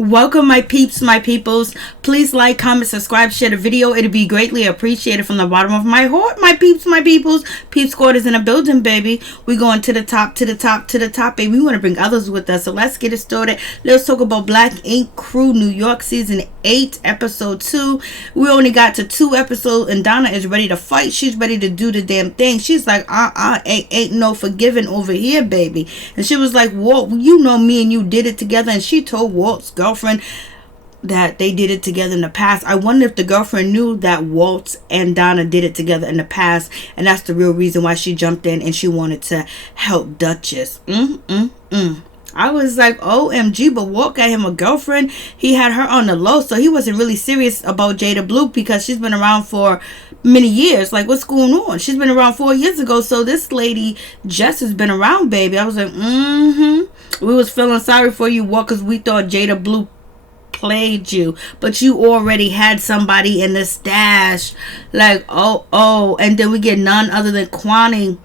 Welcome, my peeps, my peoples. Please like, comment, subscribe, share the video. It'd be greatly appreciated from the bottom of my heart, my peeps, my peoples. Peep Squad is in a building, baby. We going to the top, to the top, to the top, baby. We want to bring others with us. So let's get it started. Let's talk about Black Ink Crew, New York, season 8, episode 2. We only got to 2 episodes, and Donna is ready to fight. She's ready to do the damn thing. She's like, ain't no forgiving over here, baby. And she was like, Walt, you know me and you did it together. And she told Walt's girlfriend that they did it together in the past. I wonder if the girlfriend knew that Walt and Donna did it together in the past, and that's the real reason why she jumped in and she wanted to help Duchess. I was like, OMG, but Walt got him a girlfriend. He had her on the low, so he wasn't really serious about Jada Blue because she's been around for many years. Like, what's going on? She's been around 4 years ago, so this lady Jess has been around, baby. I was like, we was feeling sorry for you, Walt, because we thought Jada Blue played you, but you already had somebody in the stash. Like, and then we get none other than Quani.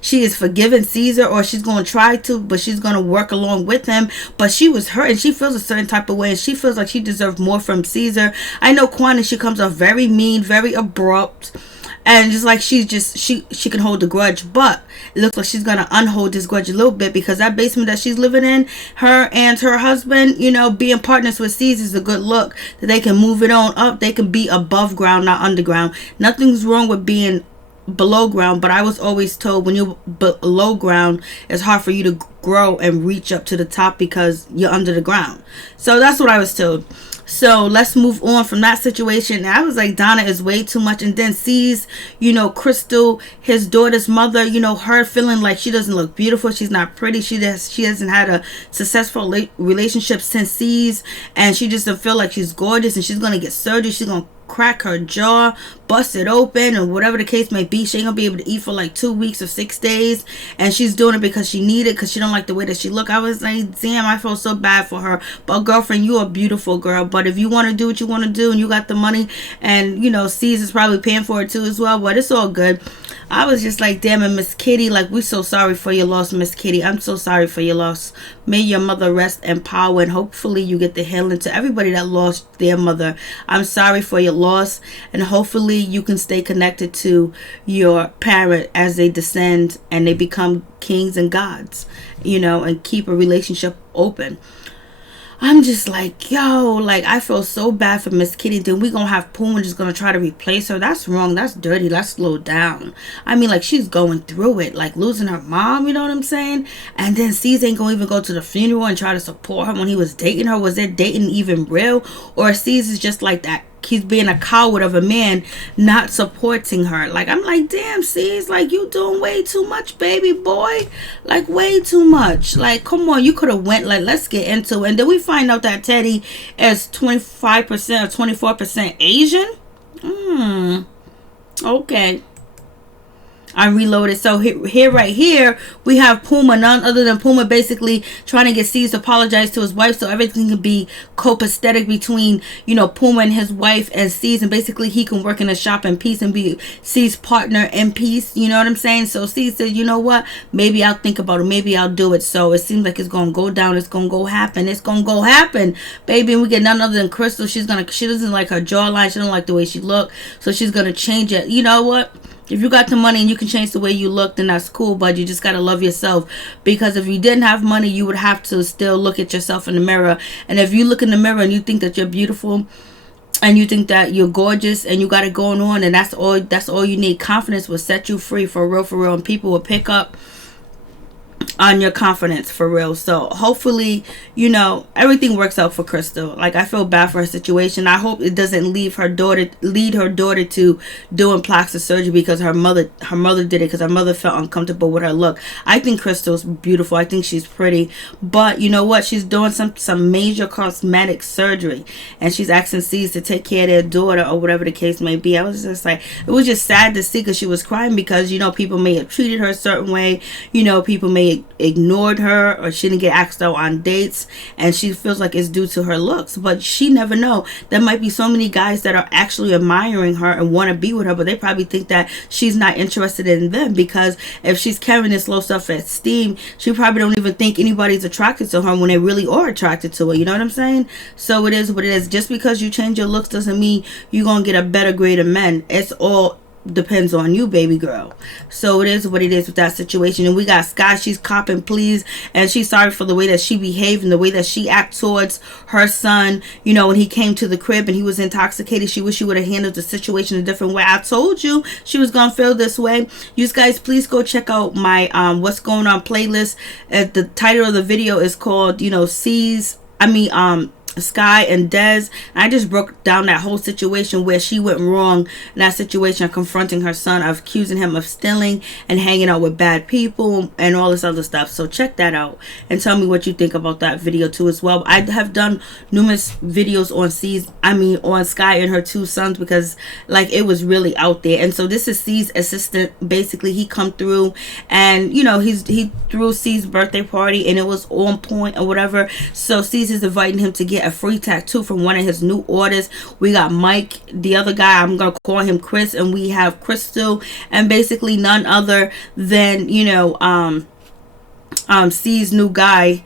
She is forgiving Caesar, or she's going to try to, but she's going to work along with him. But she was hurt, and she feels a certain type of way, and she feels like she deserves more from Caesar. I know Quani, she comes off very mean, very abrupt, and just like she can hold a grudge, but it looks like she's going to unhold this grudge a little bit, because that basement that she's living in, her and her husband, you know, being partners with Caesar is a good look, that they can move it on up. They can be above ground, not underground. Nothing's wrong with being below ground, but I was always told when you're below ground, it's hard for you to grow and reach up to the top because you're under the ground. So that's what I was told. So let's move on from that situation. And I was like, Donna is way too much, and then sees, you know, Cristal, his daughter's mother, you know, her feeling like she doesn't look beautiful, she's not pretty, she hasn't had a successful relationship since C's, and she just doesn't feel like she's gorgeous, and she's gonna get surgery, she's gonna crack her jaw, bust it open, or whatever the case may be. She ain't gonna be able to eat for like 2 weeks or 6 days, and she's doing it because she need it, because she don't like the way that she look. I was like, damn, I feel so bad for her. But girlfriend, you a beautiful girl, but if you want to do what you want to do and you got the money, and you know Caesar's probably paying for it too as well, but it's all good. I was just like, damn it, Miss Kitty, like, we're so sorry for your loss, Miss Kitty. I'm so sorry for your loss. May your mother rest in power, and hopefully you get the healing. To everybody that lost their mother, I'm sorry for your loss, and hopefully you can stay connected to your parent as they descend and they become kings and gods, you know, and keep a relationship open. I'm just like, yo, like, I feel so bad for Miss Kitty. Then we gonna have Puma just gonna try to replace her. That's wrong. That's dirty. Let's slow down. I mean, like, she's going through it, like losing her mom, you know what I'm saying? And then Caesar ain't gonna even go to the funeral and try to support her when he was dating her. Was their dating even real? Or Caesar's just like that? He's being a coward of a man, not supporting her. Like, I'm like, damn, C's, like, you doing way too much, baby boy. Like, way too much. Like, come on, you could have went, like, let's get into it. And then we find out that Teddy is 25% or 24% Asian. Okay. I reloaded. So here right here we have Puma, none other than Puma, basically trying to get C's to apologize to his wife so everything can be copacetic between, you know, Puma and his wife and C's, and basically he can work in a shop in peace and be C's partner in peace, you know what I'm saying? So C said, you know what, maybe I'll think about it, maybe I'll do it. So it seems like it's gonna go down, it's gonna go happen, baby. And we get none other than Cristal. She doesn't like her jawline, she don't like the way she look, so she's gonna change it. You know what, if you got the money and you can change the way you look, then that's cool, but you just gotta love yourself. Because if you didn't have money, you would have to still look at yourself in the mirror. And if you look in the mirror and you think that you're beautiful and you think that you're gorgeous and you got it going on, and that's all you need, confidence will set you free, for real, and people will pick up on your confidence, for real. So hopefully, you know, everything works out for Cristal. Like, I feel bad for her situation. I hope it doesn't lead her daughter to doing plastic surgery because her mother did it, because her mother felt uncomfortable with her look. I think Cristal's beautiful, I think she's pretty, but you know what, she's doing some major cosmetic surgery, and she's asking C's to take care of their daughter, or whatever the case may be. I was just like, it was just sad to see, because she was crying because, you know, people may have treated her a certain way, you know, people may ignored her or she didn't get asked out on dates, and she feels like it's due to her looks. But she never know. There might be so many guys that are actually admiring her and want to be with her, but they probably think that she's not interested in them, because if she's carrying this low self-esteem, she probably don't even think anybody's attracted to her when they really are attracted to her. You know what I'm saying? So it is what it is. Just because you change your looks doesn't mean you're gonna get a better grade of men. It's all depends on you, baby girl. So it is what it is with that situation. And we got Skye. She's copping pleas, and she's sorry for the way that she behaved and the way that she acted towards her son. You know, when he came to the crib and he was intoxicated, she wish she would have handled the situation a different way. I told you she was gonna feel this way. You guys, please go check out my what's going on playlist. The title of the video is called, you know, Skye and Des. I just broke down that whole situation where she went wrong in that situation of confronting her son, of accusing him of stealing and hanging out with bad people and all this other stuff. So check that out and tell me what you think about that video too as well. I have done numerous videos on on Skye and her two sons, because like it was really out there. And so this is C's assistant. Basically, he come through and, you know, he threw C's birthday party and it was on point or whatever. So C's is inviting him to get a free tattoo from one of his new orders. We got Mike, the other guy, I'm gonna call him Chris, and we have Cristal, and basically none other than, you know, C's new guy.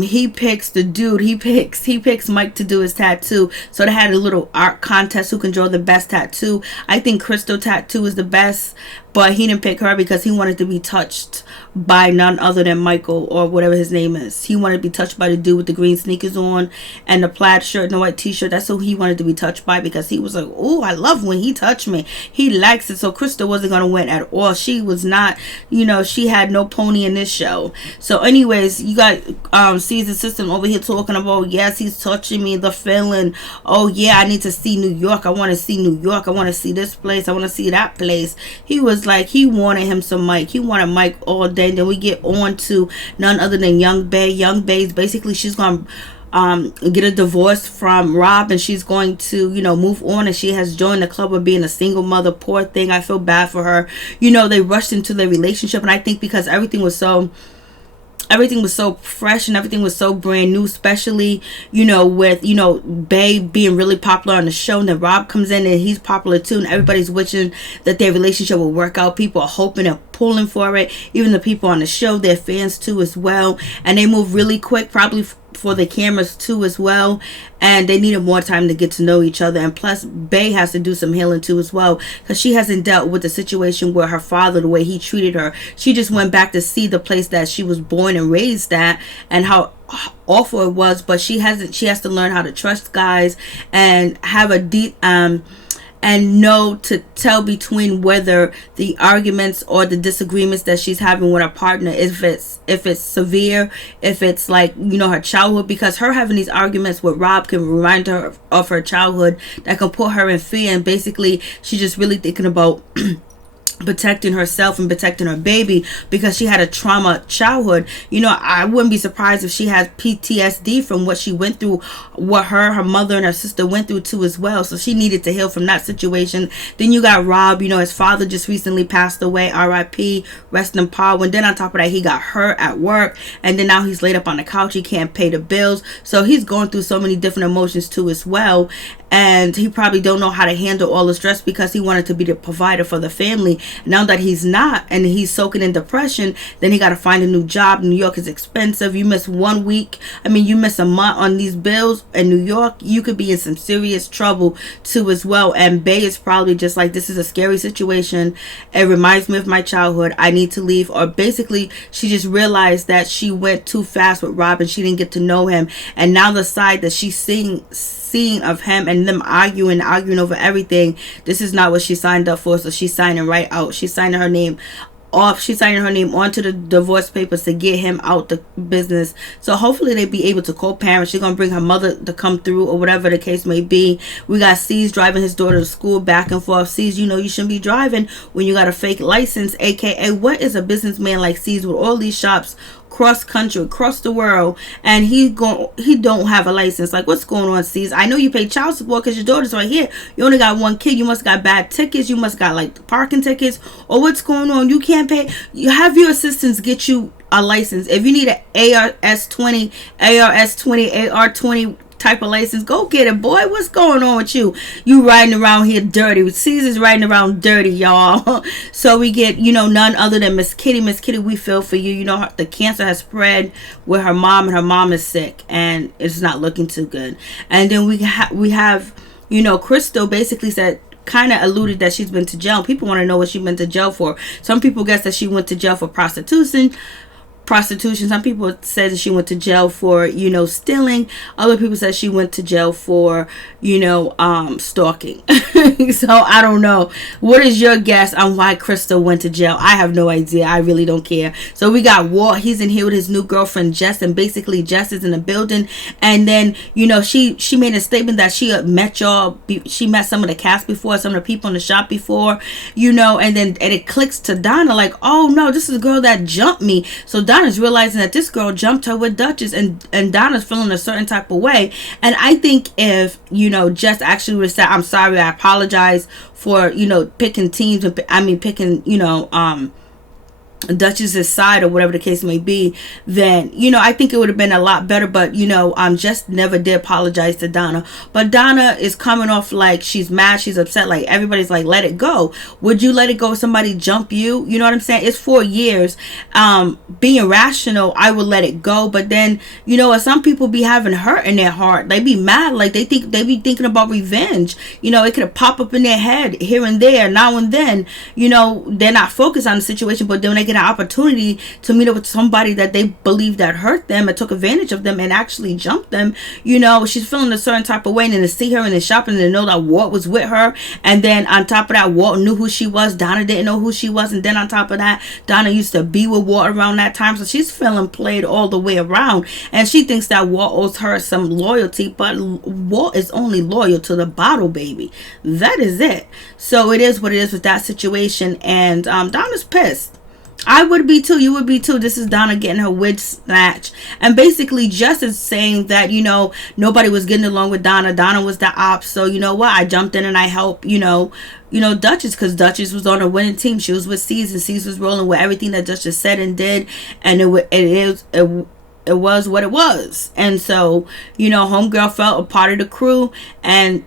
He picks the dude. He picks Mike to do his tattoo. So they had a little art contest, who can draw the best tattoo. I think Cristal tattoo is the best, but he didn't pick her because he wanted to be touched by none other than Michael, or whatever his name is. He wanted to be touched by the dude with the green sneakers on and the plaid shirt and the white t-shirt. That's who he wanted to be touched by, because he was like, oh, I love when he touched me. He likes it. So Cristal wasn't going to win at all. She was not, you know, she had no pony in this show. So anyways, you got C's assistant over here talking about, yes, he's touching me, the feeling. Oh yeah, I need to see New York. I want to see New York. I want to see this place. I want to see that place. He was like, he wanted him some Mike. He wanted Mike all day. Then we get on to none other than young Bae. Young Bae's basically, she's gonna get a divorce from Rob, and she's going to, you know, move on, and she has joined the club of being a single mother. Poor thing. I feel bad for her. You know, they rushed into their relationship, and I think because everything was so fresh and everything was so brand new, especially, you know, with, you know, Bae being really popular on the show, and then Rob comes in and he's popular too, and everybody's wishing that their relationship will work out. People are hoping and pulling for it. Even the people on the show, they're fans too as well, and they move really quick, probably for the cameras too as well, and they needed more time to get to know each other. And plus, Bae has to do some healing too as well, because she hasn't dealt with the situation where her father, the way he treated her. She just went back to see the place that she was born and raised at, and how awful it was. But she has to learn how to trust guys and have a deep and know to tell between whether the arguments or the disagreements that she's having with her partner, if it's severe, if it's like, you know, her childhood, because her having these arguments with Rob can remind her of her childhood, that can put her in fear. And basically she's just really thinking about protecting herself and protecting her baby, because she had a trauma childhood. You know, I wouldn't be surprised if she has PTSD from what she went through, what her mother and her sister went through too as well. So she needed to heal from that situation. Then you got Rob, you know, his father just recently passed away, RIP, rest in power. And then on top of that, he got hurt at work, and then now he's laid up on the couch. He can't pay the bills, so he's going through so many different emotions too as well. And he probably don't know how to handle all the stress, because he wanted to be the provider for the family. Now that he's not, and he's soaking in depression, then he got to find a new job. New York is expensive. You miss 1 week, you miss a month on these bills in New York, you could be in some serious trouble too as well. And Bae is probably just like, this is a scary situation. It reminds me of my childhood. I need to leave. Or basically, she just realized that she went too fast with Rob and she didn't get to know him. And now the side that she's seeing of him and them arguing over everything, this is not what she signed up for. So she's signing right out. She's signing her name off. She's signing her name onto the divorce papers to get him out the business. So hopefully they be able to co-parent. She's gonna bring her mother to come through, or whatever the case may be. We got C's driving his daughter to school back and forth. C's, you know, you shouldn't be driving when you got a fake license, aka what is a businessman like C's with all these shops cross country, across the world, and he don't have a license. Like, what's going on, C's? I know you pay child support because your daughter's right here. You only got one kid. You must got bad tickets. You must got like parking tickets, or what's going on? You can't pay. You have your assistants get you a license. If you need an ARS-20, AR-20 type of license, go get it, boy. What's going on with you? You riding around here dirty. Caesar's riding around dirty, y'all. So we get, none other than Miss Kitty. Miss Kitty, we feel for you. The cancer has spread with her mom, and her mom is sick, and it's not looking too good. And then we have Cristal basically said, kind of alluded that she's been to jail. People want to know what she went to jail for. Some people guess that she went to jail for prostitution. Some people said that she went to jail for stealing. Other people said she went to jail for stalking. So I don't know. What is your guess on why Cristal went to jail? I have no idea. I really don't care. So we got Walt. He's in here with his new girlfriend Jess, and basically Jess is in the building. And then she made a statement that she met y'all. She met some of the cast before, some of the people in the shop before, and then it clicks to Donna like, oh no, this is the girl that jumped me. So Donna's realizing that this girl jumped her with Duchess, and Donna's feeling a certain type of way. And I think if Jess actually would have said, I'm sorry, I apologize for picking teams, picking Duchess's side or whatever the case may be, then I think it would have been a lot better. But Jess never did apologize to Donna. But Donna is coming off like she's mad, she's upset, like everybody's like, let it go. Would you let it go if somebody jump you? You know what I'm saying? It's 4 years. Being rational, I would let it go. But then some people be having hurt in their heart. They be mad, like they be thinking about revenge. It could pop up in their head here and there, now and then. They're not focused on the situation, but then when they get an opportunity to meet up with somebody that they believe that hurt them and took advantage of them and actually jumped them, she's feeling a certain type of way. And then to see her in the shop and to know that Walt was with her, and then on top of that, Walt knew who she was, Donna didn't know who she was, and then on top of that, Donna used to be with Walt around that time, so she's feeling played all the way around, and she thinks that Walt owes her some loyalty, but Walt is only loyal to the bottle, baby. That is it. So it is what it is with that situation, and Donna's pissed. I would be too. You would be too. This is Donna getting her wig snatched. And basically Jess is saying that, nobody was getting along with Donna. Donna was the op. So you know what? I jumped in and I helped, Duchess, because Duchess was on a winning team. She was with C's, and C's was rolling with everything that Duchess said and did. And it was what it was. And so, homegirl felt a part of the crew, and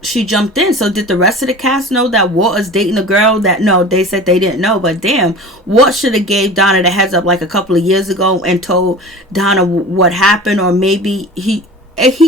she jumped in. So did the rest of the cast know that Walt is dating a girl that, no, they said they didn't know. But damn, Walt should have gave Donna the heads up like a couple of years ago and told Donna what happened, or maybe he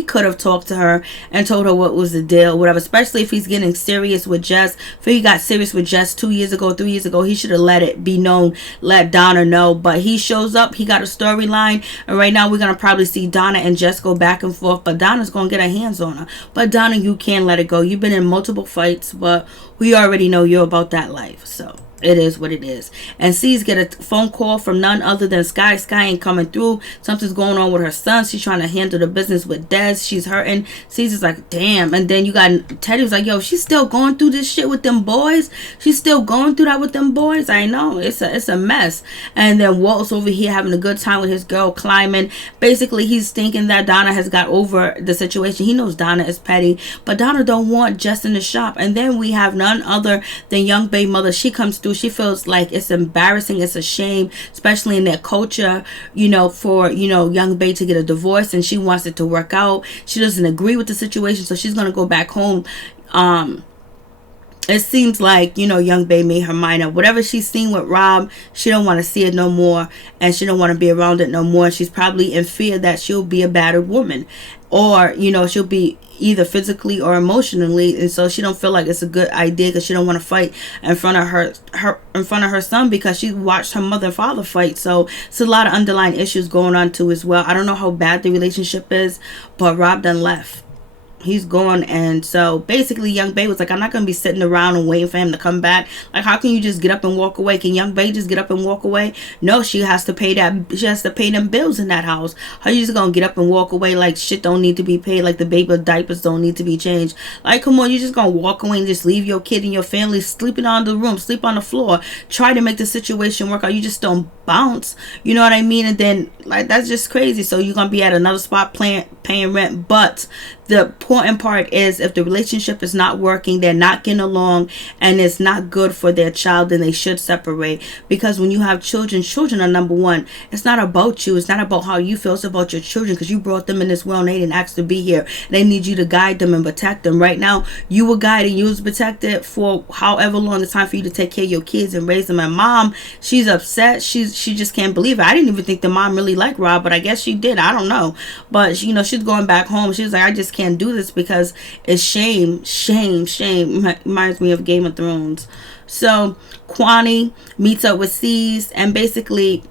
could have talked to her and told her what was the deal, whatever, especially if he's getting serious with Jess. If he got serious with Jess 2 years ago, 3 years ago, he should have let it be known, let Donna know. But he shows up, he got a storyline, and right now we're going to probably see Donna and Jess go back and forth, but Donna's going to get her hands on her. But Donna, you can't let it go. You've been in multiple fights, but we already know you're about that life, so it is what it is. And C's get a phone call from none other than Skye. Skye ain't coming through. Something's going on with her son. She's trying to handle the business with Des. She's hurting. C's is like, damn. And then you got Teddy was like, yo, she's still going through this shit with them boys. She's still going through that with them boys. I know. It's a mess. And then Walt's over here having a good time with his girl climbing. Basically, he's thinking that Donna has got over the situation. He knows Donna is petty, but Donna don't want Jess in the shop. And then we have none other than young Bae mother. She comes through. She feels like it's embarrassing, it's a shame, especially in their culture, for young Bae to get a divorce, and she wants it to work out. She doesn't agree with the situation, so she's gonna go back home. It seems like young Bae made her mind up. Whatever she's seen with Rob, she don't want to see it no more, and she don't want to be around it no more. She's probably in fear that she'll be a battered woman, or she'll be either physically or emotionally, and so she don't feel like it's a good idea, because she don't want to fight in front of her son, because she watched her mother and father fight. So it's a lot of underlying issues going on too as well. I don't know how bad the relationship is, but Rob done left. He's gone. And so basically young Bae was like, I'm not gonna be sitting around and waiting for him to come back. Like, how can you just get up and walk away? Can young Bae just get up and walk away? No, she has to pay them bills in that house. How you just gonna get up and walk away like shit don't need to be paid, like the baby diapers don't need to be changed? Like, come on, you just gonna walk away and just leave your kid and your family sleeping on the room, sleep on the floor, try to make the situation work out? You just don't bounce, you know what I mean? And then, like, that's just crazy. So you're gonna be at another spot paying rent. But the important part is, if the relationship is not working, they're not getting along, and it's not good for their child, then they should separate. Because when you have children are number one. It's not about you. It's not about how you feel. It's about your children, because you brought them in this world and they didn't ask to be here. They need you to guide them and protect them. Right now, you were guided, you was protected for however long it's time for you to take care of your kids and raise them. And mom, she's upset. She just can't believe it. I didn't even think the mom really liked Rob, but I guess she did. I don't know. But, you know, she's going back home. She's like, I just can't do this because it's shame. Reminds me of Game of Thrones. So Quani meets up with C's, and basically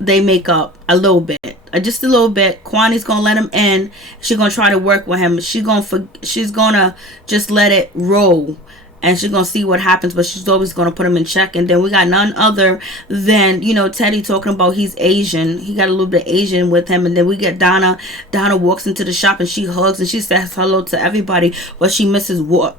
they make up a little bit, just a little bit. Quani's gonna let him in. She's gonna try to work with him. She's gonna just let it roll, and she's gonna see what happens, but she's always gonna put him in check. And then we got none other than, you know, Teddy talking about he's Asian. He got a little bit Asian with him. And then we get Donna. Donna walks into the shop and she hugs and she says hello to everybody, but she misses Walt.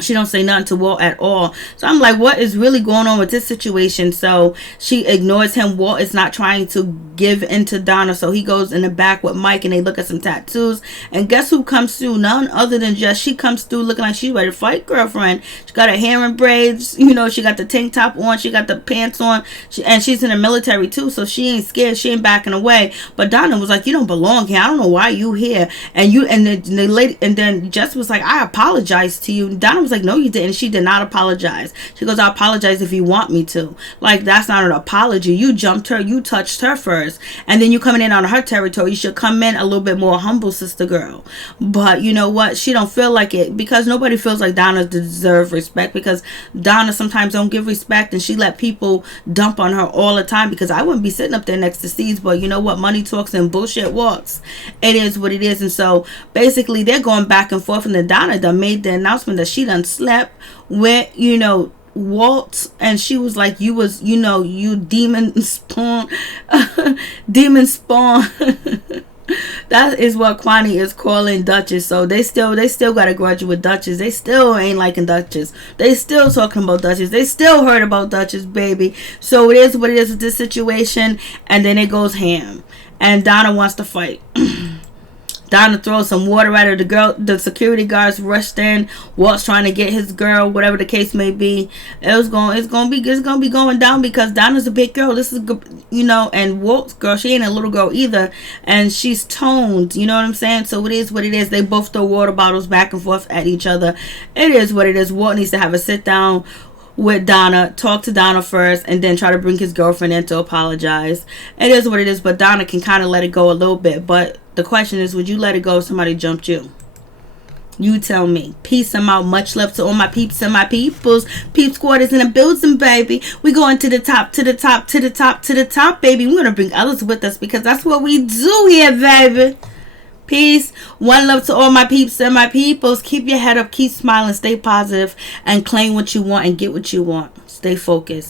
She don't say nothing to Walt at all. So I'm like, what is really going on with this situation? So she ignores him. Walt is not trying to give in to Donna. So he goes in the back with Mike and they look at some tattoos. And guess who comes through? None other than Jess. She comes through looking like she's ready to fight, girlfriend. She got her hair in braids. You know, she got the tank top on. She got the pants on. And she's in the military too. So she ain't scared. She ain't backing away. But Donna was like, you don't belong here. I don't know why you here. And the lady, and then Jess was like, I apologize to you. Donna was like, no, you didn't. She did not apologize. She goes, I apologize if you want me to. Like, that's not an apology. You jumped her. You touched her first. And then you coming in on her territory. You should come in a little bit more humble, sister girl. But you know what? She don't feel like it, because nobody feels like Donna deserves respect, because Donna sometimes don't give respect, and she let people dump on her all the time. Because I wouldn't be sitting up there next to C's, but you know what? Money talks and bullshit walks. It is what it is. And so basically they're going back and forth, and then Donna done made the announcement that she done slept with, you know, Walt, and she was like, you was, you know, you demon spawn. Demon spawn. That is what Quani is calling Duchess. So they still got a grudge with Duchess. They still ain't liking Duchess. They still talking about Duchess. They still heard about Duchess, baby. So it is what it is with this situation. And then it goes ham, and Donna wants to fight. Donna throws some water at her. The security guards rushed in. Walt's trying to get his girl, whatever the case may be. It's gonna be going down, because Donna's a big girl. This is, you know, and Walt's girl, she ain't a little girl either, and she's toned. You know what I'm saying? So it is what it is. They both throw water bottles back and forth at each other. It is what it is. Walt needs to have a sit down with Donna, talk to Donna first, and then try to bring his girlfriend in to apologize. It is what it is, but Donna can kind of let it go a little bit. But the question is, would you let it go if somebody jumped you? You tell me. Peace, I'm out. Much love to all my peeps and my peoples. Peep squad is in the building, baby. We going to the top, to the top, to the top, to the top, baby. We're going to bring others with us, because that's what we do here, baby. Peace. One love to all my peeps and my peoples. Keep your head up. Keep smiling. Stay positive. And claim what you want and get what you want. Stay focused.